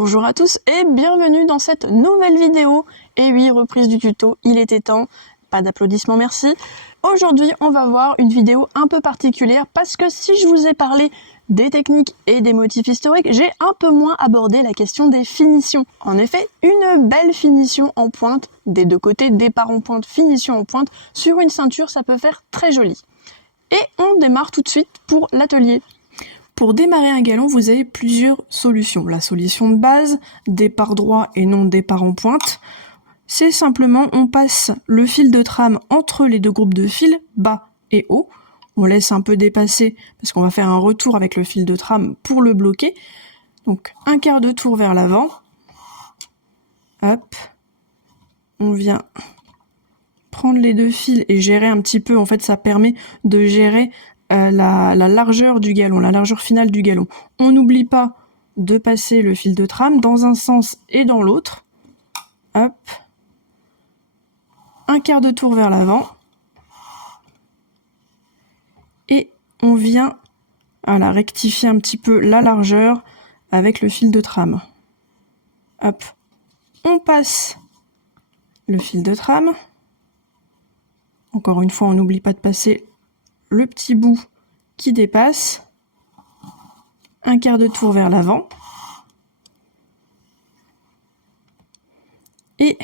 Bonjour à tous et bienvenue dans cette nouvelle vidéo. Et oui, reprise du tuto, il était temps. Pas d'applaudissements, merci. Aujourd'hui, on va voir une vidéo un peu particulière parce que si je vous ai parlé des techniques et des motifs historiques, j'ai un peu moins abordé la question des finitions. En effet, une belle finition en pointe, des deux côtés, départ en pointe, finition en pointe, sur une ceinture, ça peut faire très joli. Et on démarre tout de suite pour l'atelier. Pour démarrer un galon, vous avez plusieurs solutions. La solution de base, départ droit et non départ en pointe, c'est simplement on passe le fil de trame entre les deux groupes de fils, bas et haut. On laisse un peu dépasser parce qu'on va faire un retour avec le fil de trame pour le bloquer. Donc un quart de tour vers l'avant. Hop. On vient prendre les deux fils et gérer un petit peu. En fait, ça permet de gérer la largeur du galon, la largeur finale du galon. On n'oublie pas de passer le fil de trame dans un sens et dans l'autre. Hop. Un quart de tour vers l'avant. Et on vient rectifier un petit peu la largeur avec le fil de trame. Hop. On passe le fil de trame. Encore une fois, on n'oublie pas de passer le petit bout qui dépasse. Un quart de tour vers l'avant. Et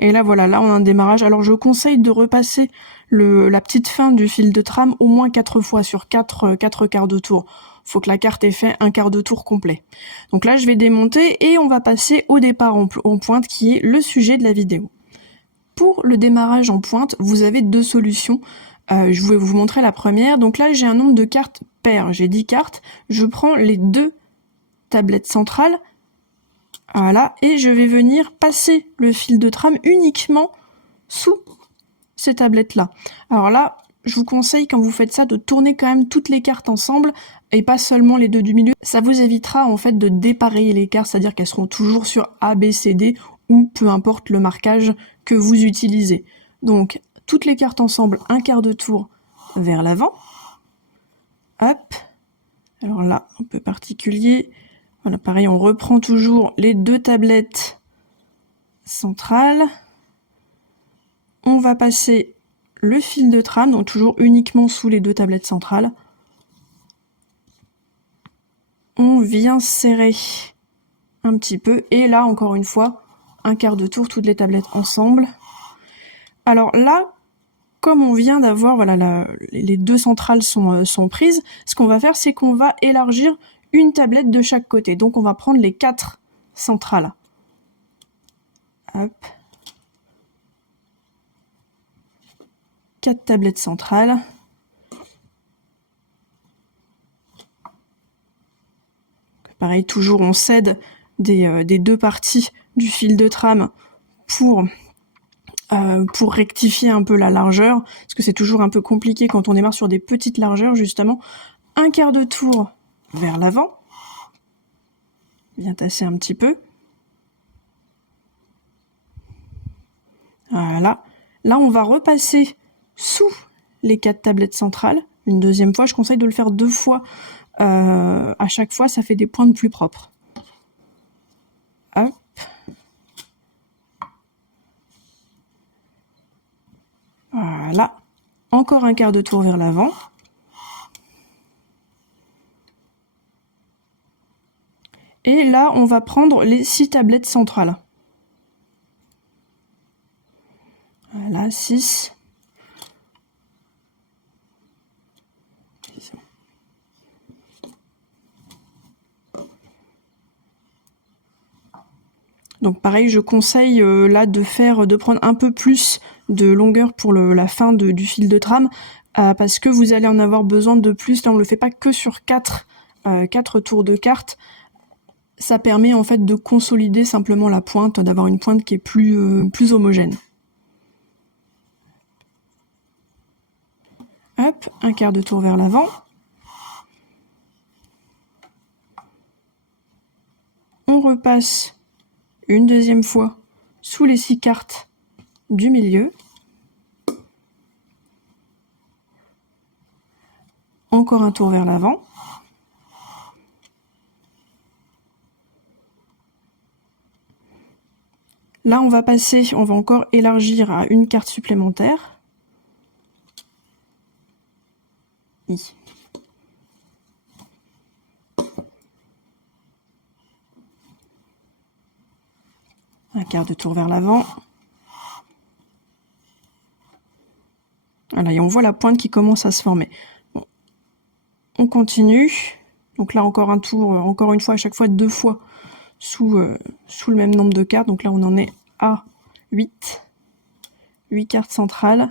là, voilà, là on a un démarrage. Alors je conseille de repasser la petite fin du fil de trame au moins 4 fois sur 4 quarts de tour. Faut que la carte ait fait un quart de tour complet. Donc là, je vais démonter et on va passer au départ en pointe qui est le sujet de la vidéo. Pour le démarrage en pointe, vous avez deux solutions. Je vais vous montrer la première. Donc là, j'ai un nombre de cartes paires. J'ai 10 cartes. Je prends les deux tablettes centrales. Voilà, et je vais venir passer le fil de trame uniquement sous ces tablettes-là. Alors là, je vous conseille quand vous faites ça de tourner quand même toutes les cartes ensemble et pas seulement les deux du milieu. Ça vous évitera en fait de dépareiller les cartes, c'est-à-dire qu'elles seront toujours sur A, B, C, D ou peu importe le marquage que vous utilisez. Donc toutes les cartes ensemble, un quart de tour vers l'avant. Hop. Alors là, un peu particulier. Voilà, pareil, on reprend toujours les deux tablettes centrales. On va passer le fil de trame, donc toujours uniquement sous les deux tablettes centrales. On vient serrer un petit peu. Et là, encore une fois, un quart de tour, toutes les tablettes ensemble. Alors là, comme on vient d'avoir, voilà, les deux centrales sont prises, ce qu'on va faire, c'est qu'on va élargir une tablette de chaque côté. Donc on va prendre les 4 centrales. Hop. 4 tablettes centrales. Pareil, toujours on cède des deux parties du fil de trame pour rectifier un peu la largeur, parce que c'est toujours un peu compliqué quand on démarre sur des petites largeurs, justement. Un quart de tour vers l'avant. Bien tasser un petit peu. Voilà. Là, on va repasser sous les 4 tablettes centrales. Une deuxième fois, je conseille de le faire 2 fois. À chaque fois, ça fait des pointes plus propres. Hop. Voilà. Encore un quart de tour vers l'avant. Et là, on va prendre les 6 tablettes centrales. Voilà, 6. Donc pareil, je conseille là de prendre un peu plus de longueur pour la fin du fil de trame, parce que vous allez en avoir besoin de plus. Là, on le fait pas que sur 4 tours de carte. Ça permet en fait de consolider simplement la pointe, d'avoir une pointe qui est plus homogène. Hop, un quart de tour vers l'avant. On repasse une deuxième fois sous les 6 cartes du milieu. Encore un tour vers l'avant. Là, on va encore élargir à une carte supplémentaire. I. Un quart de tour vers l'avant. Voilà, et on voit la pointe qui commence à se former. Bon. On continue. Donc là, encore un tour, encore une fois, à chaque fois 2 fois sous le même nombre de cartes. Donc là, on en est à 8. 8 cartes centrales.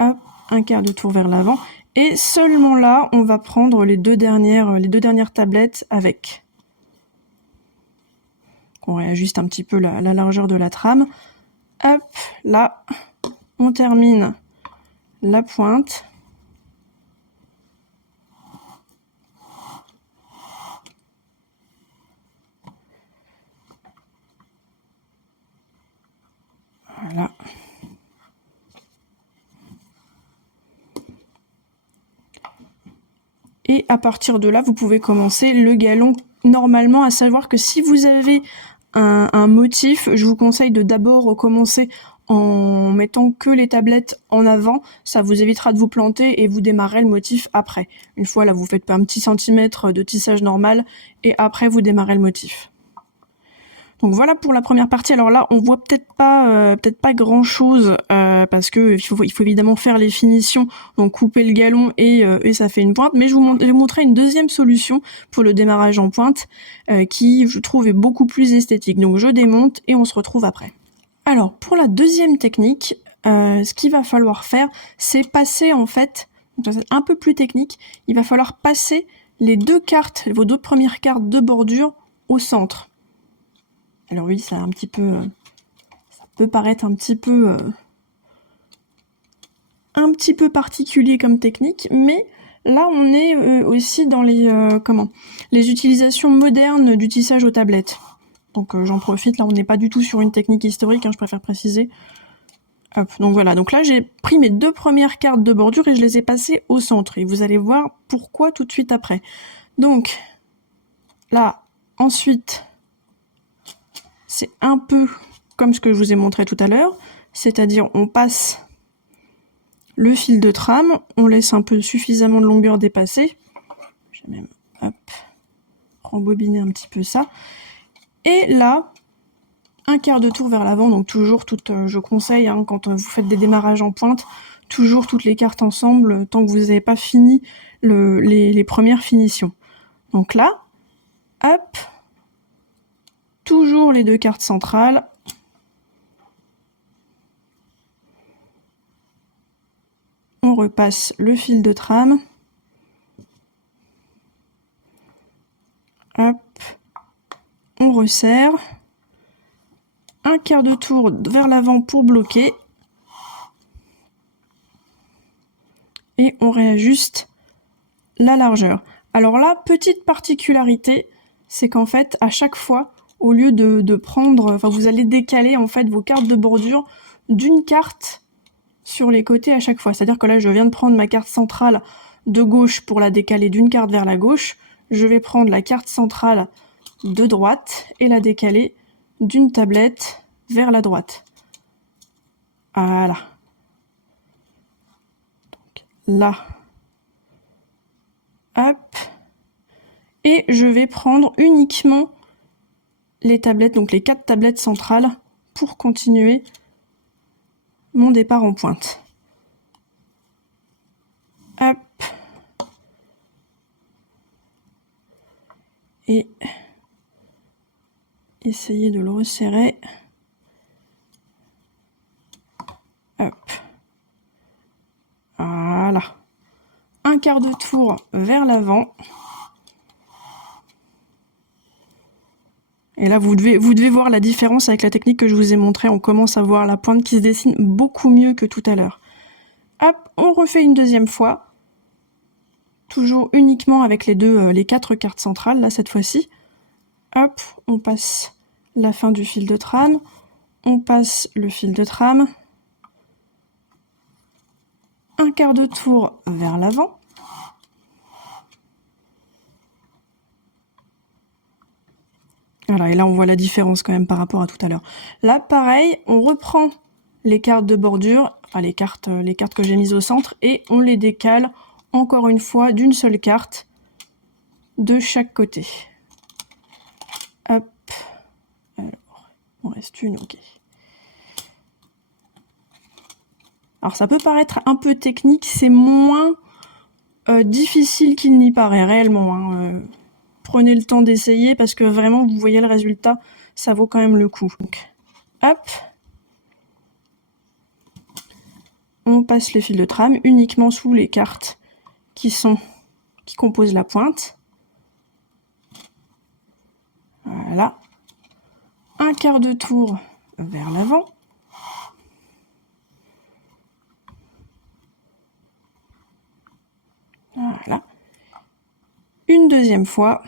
Hop, un quart de tour vers l'avant. Et seulement là, on va prendre les deux dernières tablettes avec. On réajuste un petit peu la largeur de la trame. Hop, là, on termine la pointe. Voilà. Et à partir de là, vous pouvez commencer le galon normalement, à savoir que si vous avez un motif, je vous conseille de d'abord recommencer en mettant que les tablettes en avant. Ça vous évitera de vous planter et vous démarrez le motif après. Une fois là, vous faites pas un petit centimètre de tissage normal et après vous démarrez le motif. Donc voilà pour la première partie. Alors là, on voit peut-être pas grand chose parce que il faut évidemment faire les finitions, donc couper le galon et ça fait une pointe. Mais je vais vous montrer une deuxième solution pour le démarrage en pointe qui, je trouve, est beaucoup plus esthétique. Donc je démonte et on se retrouve après. Alors pour la deuxième technique, ce qu'il va falloir faire, c'est passer en fait, donc c'est un peu plus technique, il va falloir passer les vos deux premières cartes de bordure au centre. Alors oui, ça peut paraître un petit peu particulier comme technique, mais là on est aussi dans les utilisations modernes du tissage aux tablettes. Donc j'en profite, là on n'est pas du tout sur une technique historique, je préfère préciser. Hop, donc voilà, donc là j'ai pris mes deux premières cartes de bordure et je les ai passées au centre, et vous allez voir pourquoi tout de suite après. Donc là, ensuite, c'est un peu comme ce que je vous ai montré tout à l'heure, c'est-à-dire on passe le fil de trame, on laisse un peu suffisamment de longueur dépasser, je vais même rembobiner un petit peu ça, et là, un quart de tour vers l'avant, donc toujours je conseille quand vous faites des démarrages en pointe, toujours toutes les cartes ensemble tant que vous n'avez pas fini les premières finitions. Donc là, hop, toujours les deux cartes centrales. On repasse le fil de trame. Hop, on resserre. Un quart de tour vers l'avant pour bloquer. Et on réajuste la largeur. Alors là, petite particularité, c'est qu'en fait, à chaque fois, au lieu de prendre, vous allez décaler en fait vos cartes de bordure d'une carte sur les côtés à chaque fois. C'est-à-dire que là, je viens de prendre ma carte centrale de gauche pour la décaler d'une carte vers la gauche. Je vais prendre la carte centrale de droite et la décaler d'une tablette vers la droite. Voilà. Donc, là. Hop. Et je vais prendre uniquement les tablettes, donc les 4 tablettes centrales pour continuer mon départ en pointe. Hop. Et essayer de le resserrer. Hop. Voilà. Un quart de tour vers l'avant. Et là, vous devez voir la différence avec la technique que je vous ai montrée. On commence à voir la pointe qui se dessine beaucoup mieux que tout à l'heure. Hop, on refait une deuxième fois. Toujours uniquement avec les 4 cartes centrales, là, cette fois-ci. Hop, on passe la fin du fil de trame. On passe le fil de trame. Un quart de tour vers l'avant. Voilà, et là on voit la différence quand même par rapport à tout à l'heure. Là, pareil, on reprend les cartes de bordure, enfin les cartes que j'ai mises au centre, et on les décale encore une fois d'une seule carte de chaque côté. Hop. Alors, on reste une, ok. Alors ça peut paraître un peu technique, c'est moins difficile qu'il n'y paraît réellement. Hein. Prenez le temps d'essayer parce que vraiment vous voyez le résultat, ça vaut quand même le coup. Donc, hop. On passe le fil de trame uniquement sous les cartes qui composent la pointe. Voilà. Un quart de tour vers l'avant. Voilà. Une deuxième fois.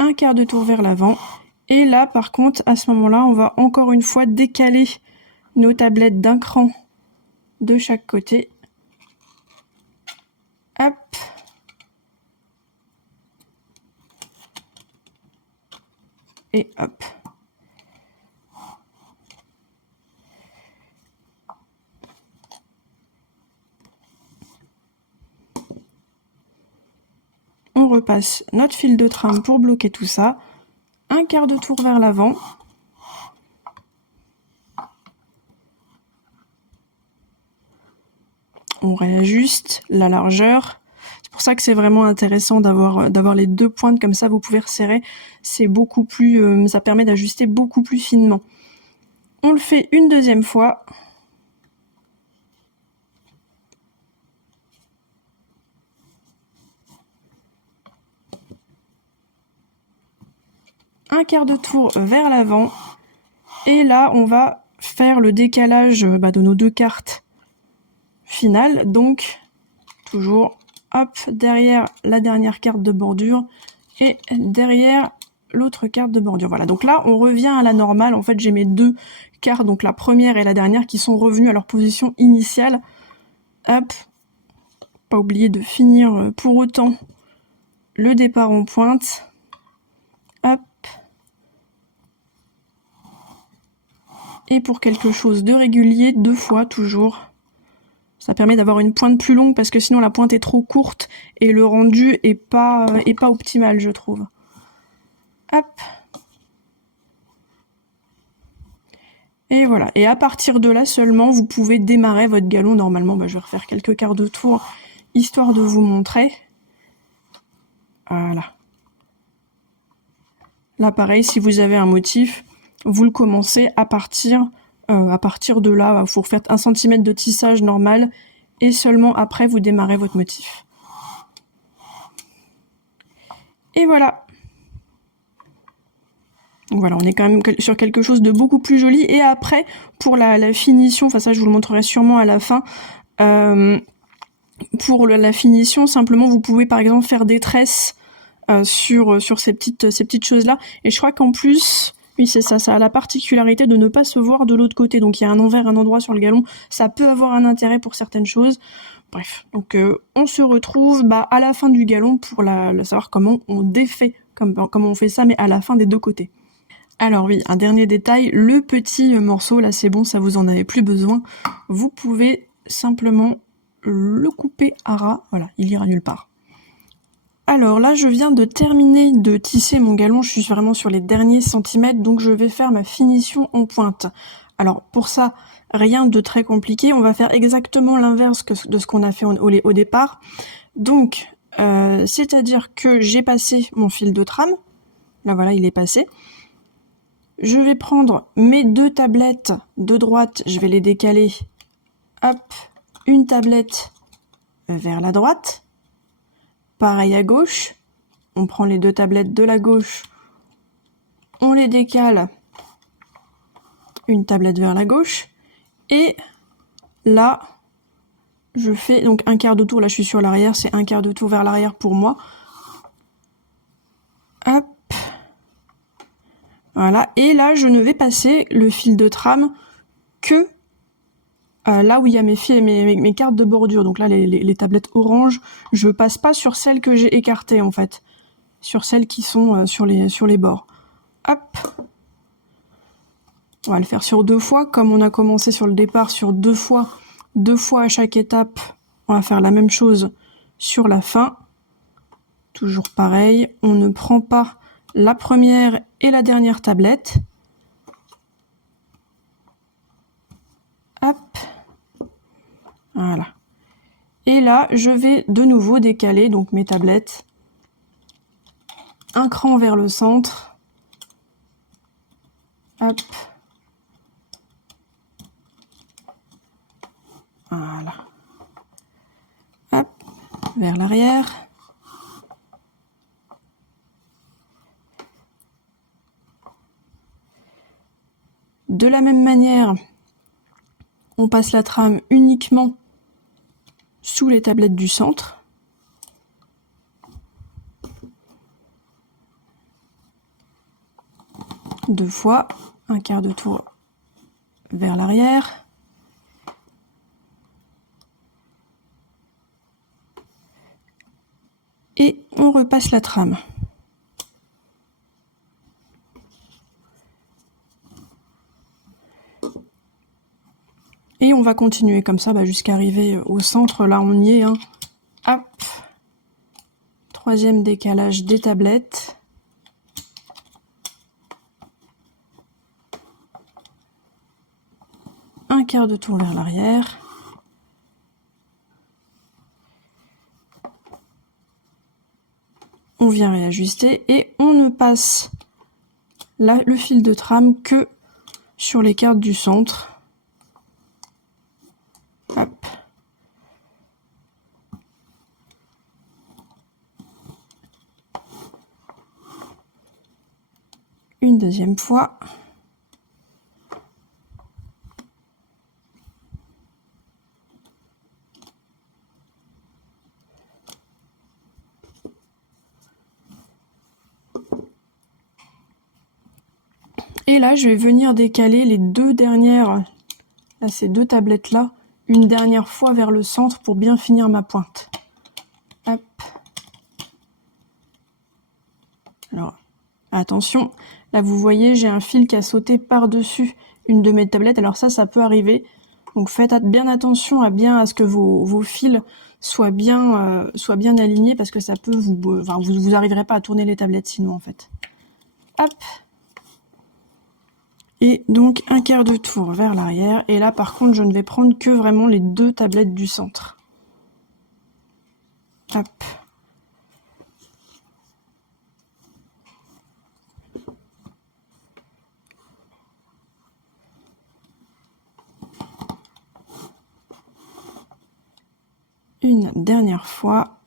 Un quart de tour vers l'avant. Et là, par contre, à ce moment-là, on va encore une fois décaler nos tablettes d'un cran de chaque côté. Hop. Et hop. On repasse notre fil de trame pour bloquer tout ça. Un quart de tour vers l'avant. On réajuste la largeur. C'est pour ça que c'est vraiment intéressant d'avoir les deux pointes comme ça, vous pouvez resserrer. C'est beaucoup plus, ça permet d'ajuster beaucoup plus finement. On le fait une deuxième fois. Un quart de tour vers l'avant. Et là, on va faire le décalage de nos deux cartes finales. Donc, toujours, hop, derrière la dernière carte de bordure et derrière l'autre carte de bordure. Voilà, donc là, on revient à la normale. En fait, j'ai mes deux cartes, donc la première et la dernière, qui sont revenues à leur position initiale. Hop, pas oublier de finir pour autant le départ en pointe. Hop. Et pour quelque chose de régulier, deux fois toujours. Ça permet d'avoir une pointe plus longue parce que sinon la pointe est trop courte et le rendu est pas optimal, je trouve. Hop. Et voilà. Et à partir de là seulement, vous pouvez démarrer votre galon. Normalement, je vais refaire quelques quarts de tour histoire de vous montrer. Voilà. Là, pareil, si vous avez un motif, vous le commencez à partir de là. Vous faites 1 cm de tissage normal et seulement après, vous démarrez votre motif. Et voilà. Voilà, on est quand même sur quelque chose de beaucoup plus joli. Et après, pour la finition, enfin ça, je vous le montrerai sûrement à la fin. Pour la finition, simplement, vous pouvez par exemple faire des tresses sur ces petites choses-là. Et je crois qu'en plus, oui c'est ça, ça a la particularité de ne pas se voir de l'autre côté. Donc il y a un envers, un endroit sur le galon. Ça peut avoir un intérêt pour certaines choses. Bref, donc on se retrouve à la fin du galon pour savoir comment on défait, comment on fait ça, mais à la fin des deux côtés. Alors oui, un dernier détail, le petit morceau, là c'est bon, ça vous en avez plus besoin. Vous pouvez simplement le couper à ras, voilà, il ira nulle part. Alors là, je viens de terminer de tisser mon galon, je suis vraiment sur les derniers centimètres, donc je vais faire ma finition en pointe. Alors pour ça, rien de très compliqué, on va faire exactement l'inverse de ce qu'on a fait au départ. Donc, c'est-à-dire que j'ai passé mon fil de trame, là voilà, il est passé. Je vais prendre mes deux tablettes de droite, je vais les décaler, hop, une tablette vers la droite. Pareil à gauche, on prend les deux tablettes de la gauche, on les décale, une tablette vers la gauche, et là, je fais donc un quart de tour, là je suis sur l'arrière, c'est un quart de tour vers l'arrière pour moi. Hop, Voilà, et là je ne vais passer le fil de trame que là où il y a mes cartes de bordure. Donc là les tablettes orange, je passe pas sur celles que j'ai écartées en fait, sur celles qui sont sur les bords. Hop, on va le faire sur 2 fois, comme on a commencé sur le départ sur 2 fois à chaque étape. On va faire la même chose sur la fin. Toujours pareil, on ne prend pas la première et la dernière tablette. Hop, voilà. Et là, je vais de nouveau décaler donc mes tablettes un cran vers le centre. Hop. Voilà. Hop, vers l'arrière. De la même manière, on passe la trame uniquement sous les tablettes du centre. Deux fois, un quart de tour vers l'arrière. Et on repasse la trame. Et on va continuer comme ça jusqu'à arriver au centre. Là, on y est. Hein. Hop. Troisième décalage des tablettes. Un quart de tour vers l'arrière. On vient réajuster et on ne passe là le fil de trame que sur les cartes du centre. Hop. Une deuxième fois. Et là, je vais venir décaler les deux dernières, là, ces deux tablettes-là, une dernière fois vers le centre pour bien finir ma pointe. Hop. Alors, attention, là vous voyez, j'ai un fil qui a sauté par-dessus une de mes tablettes. Alors ça peut arriver. Donc faites bien attention à ce que vos fils soient bien alignés parce que ça peut vous arriverez pas à tourner les tablettes sinon en fait. Hop. Et donc un quart de tour vers l'arrière. Et là par contre je ne vais prendre que vraiment les deux tablettes du centre. Hop. Une dernière fois.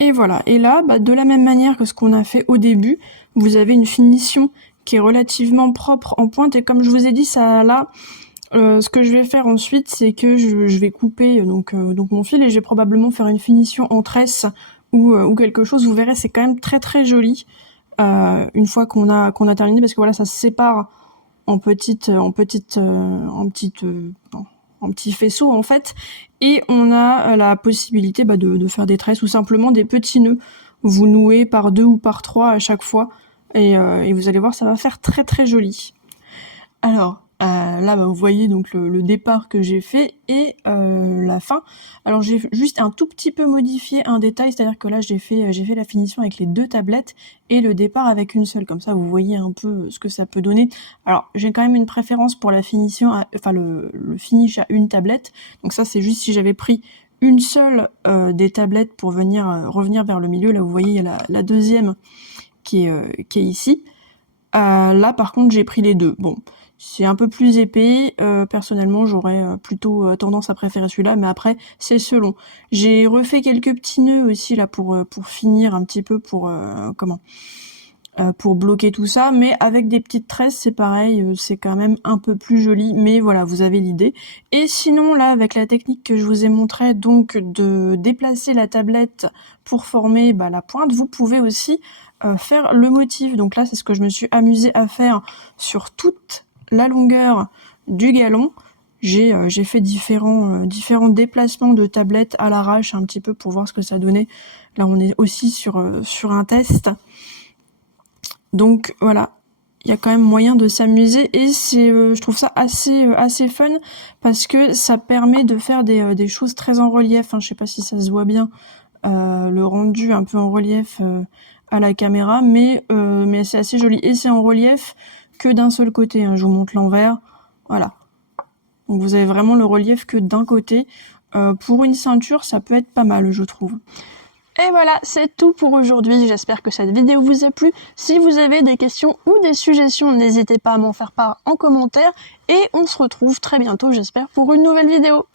Et voilà, et là, de la même manière que ce qu'on a fait au début, vous avez une finition qui est relativement propre en pointe, et comme je vous ai dit, ça là, ce que je vais faire ensuite, c'est que je vais couper donc mon fil, et je vais probablement faire une finition en tresse ou quelque chose. Vous verrez, c'est quand même très très joli une fois qu'on a terminé, parce que voilà, ça se sépare en petits faisceaux en fait, et on a la possibilité de faire des tresses ou simplement des petits nœuds. Vous nouez par 2 ou par 3 à chaque fois, et vous allez voir, ça va faire très très joli. Alors là, vous voyez donc le départ que j'ai fait et la fin. Alors j'ai juste un tout petit peu modifié un détail, c'est-à-dire que là j'ai fait la finition avec les deux tablettes et le départ avec une seule. Comme ça, vous voyez un peu ce que ça peut donner. Alors j'ai quand même une préférence pour la finition, le finish à une tablette. Donc ça, c'est juste si j'avais pris une seule des tablettes pour revenir vers le milieu. Là, vous voyez, il y a la deuxième qui est ici. Là, par contre, j'ai pris les deux. Bon. C'est un peu plus épais, personnellement j'aurais plutôt tendance à préférer celui-là, mais après c'est selon. J'ai refait quelques petits nœuds aussi là pour finir un petit peu, pour pour bloquer tout ça, mais avec des petites tresses, c'est pareil, c'est quand même un peu plus joli, mais voilà, vous avez l'idée. Et sinon, là, avec la technique que je vous ai montré, donc de déplacer la tablette pour former la pointe, vous pouvez aussi faire le motif. Donc là, c'est ce que je me suis amusée à faire sur toute la longueur du galon. J'ai fait différents déplacements de tablette à l'arrache un petit peu pour voir ce que ça donnait. Là, on est aussi sur un test. Donc voilà, il y a quand même moyen de s'amuser et c'est, je trouve ça assez fun parce que ça permet de faire des choses très en relief. Enfin, je sais pas si ça se voit bien, le rendu un peu en relief à la caméra, mais c'est assez joli et c'est en relief que d'un seul côté. Hein. Je vous montre l'envers, voilà. Donc vous avez vraiment le relief que d'un côté. Pour une ceinture, ça peut être pas mal, je trouve. Et voilà, c'est tout pour aujourd'hui. J'espère que cette vidéo vous a plu. Si vous avez des questions ou des suggestions, n'hésitez pas à m'en faire part en commentaire. Et on se retrouve très bientôt, j'espère, pour une nouvelle vidéo.